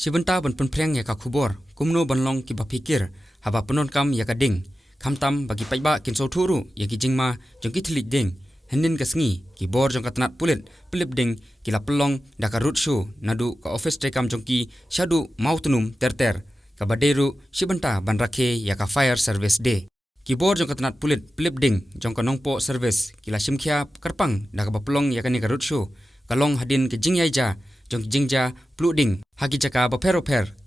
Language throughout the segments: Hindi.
Sibenta ban penpreng ya ka khubor kumno banlong ki bapikir haba penon kam ya ka ding khamtam bagi paiba kinso thuru ya ki jingma jongki thlik ding hendin kasngi ki bor jong katnat pulit pelip ding ki la pelong da ka root show nadu ka office tekam jongki shadu mautunum terter ka baderu sibenta ban rakhe ya ka fire service day ki bor jong katnat pulit pelip ding jong ka nongpo service ki la simkhya karpang da ka pelong ya ka ni ka root show kalong hadin ke jingyaija jong jingja pluding hagi jaka baper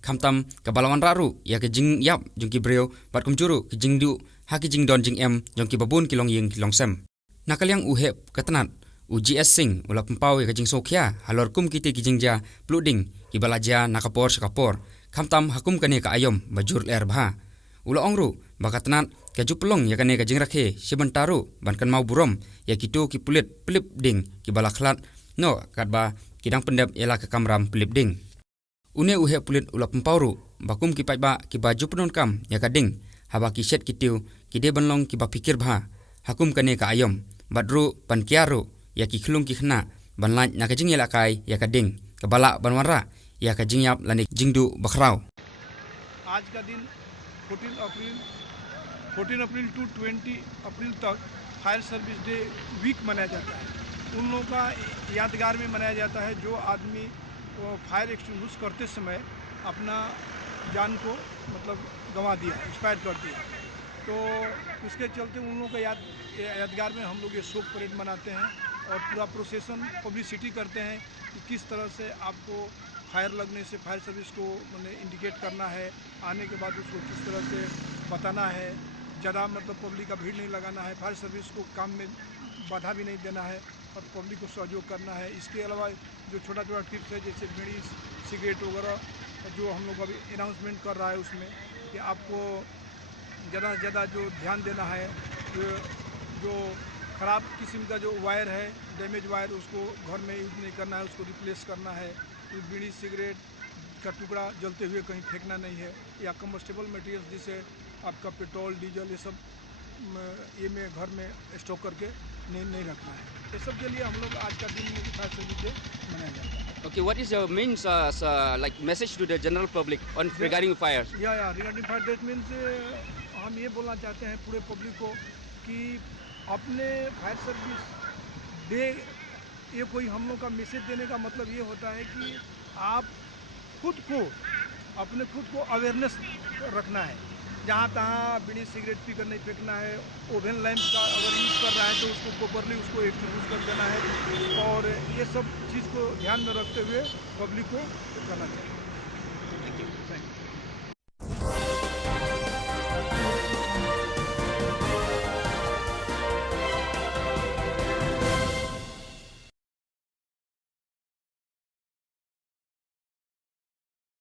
khamtam ka balawan raru ya ke jing yap jong ki breu bat kumjuru ki jingdu hagi jingdon jing em jong ki babun kilong ying kilong sem nakalyang uhep katanat UGS sing ula pempau ya ke jing sokhya halor kum kite ki jingja pluding ki balaja nakapor sakapor khamtam hakum kane ka ayom bajur ler bha ula ongru bakatanat ka jupelong ya kane ka jing rakhe sibentaru bankan mau burom ya kitu ki pulit plip ding ki balakhlat no katba kidang pendap ialah ke kamram pelip ding. Une uhe pulit ula pempauru bakum ki paiba ki baju penon kam ya kading haba ki set kitiu ki de banlong ki bapikir bha hakum kane ka ayom badru pan kiaru ya ki khulung ki khna banlan na ka jing yala kai ya kading ka bala banwara ya ka jing yap lanik jingdu bakhrau. आज का दिन 14 अप्रैल टू 20 अप्रैल तक फायर सर्विस डे वीक मनाया जाता है। उन लोगों का यादगार में मनाया जाता है जो आदमी फायर एक्सटिंग्विश करते समय अपना जान को मतलब गंवा दिया, एक्सपायर कर दिया। तो उसके चलते उन लोगों का यादगार में हम लोग ये शोक परेड मनाते हैं और पूरा प्रोसेसन पब्लिसिटी करते हैं कि किस तरह से आपको फायर लगने से फायर सर्विस को मैंने इंडिकेट करना है, आने के बाद उसको किस तरह से बताना है, ज़्यादा मतलब पब्लिक का भीड़ नहीं लगाना है, फायर सर्विस को काम में बाधा भी नहीं देना है और पब्लिक को सहयोग करना है। इसके अलावा जो छोटा छोटा टिप्स है जैसे बीड़ी सिगरेट वगैरह जो हम लोग अभी अनाउंसमेंट कर रहा है उसमें कि आपको ज़्यादा से ज़्यादा जो ध्यान देना है, जो ख़राब किस्म का जो वायर है, डैमेज वायर, उसको घर में यूज़ नहीं करना है, उसको रिप्लेस करना है। तो बीड़ी सिगरेट का टुकड़ा जलते हुए कहीं फेंकना नहीं है या कम्बस्टेबल मटेरियल जैसे आपका पेट्रोल डीजल ये सब ये में घर में स्टॉक करके नहीं रखना है। ये सब के लिए हम लोग आज का दिन में फायर सर्विस डे मनाया जाता है। Okay, what is your main like message to the general public on regarding fires? Regarding fire that means हम ये बोलना चाहते हैं पूरे पब्लिक को कि अपने फायर सर्विस डे ये कोई हम लोग का मैसेज देने का मतलब ये होता है कि आप खुद को अवेयरनेस रखना है। जहाँ तहाँ बीड़ी सिगरेट पीकर नहीं फेंकना है। ओवन लैंप का अगर यूज़ कर रहा है तो उसको प्रॉपरली उसको एक्सटिंग्विश कर देना है और ये सब चीज़ को ध्यान में रखते हुए पब्लिक को करना चाहिए।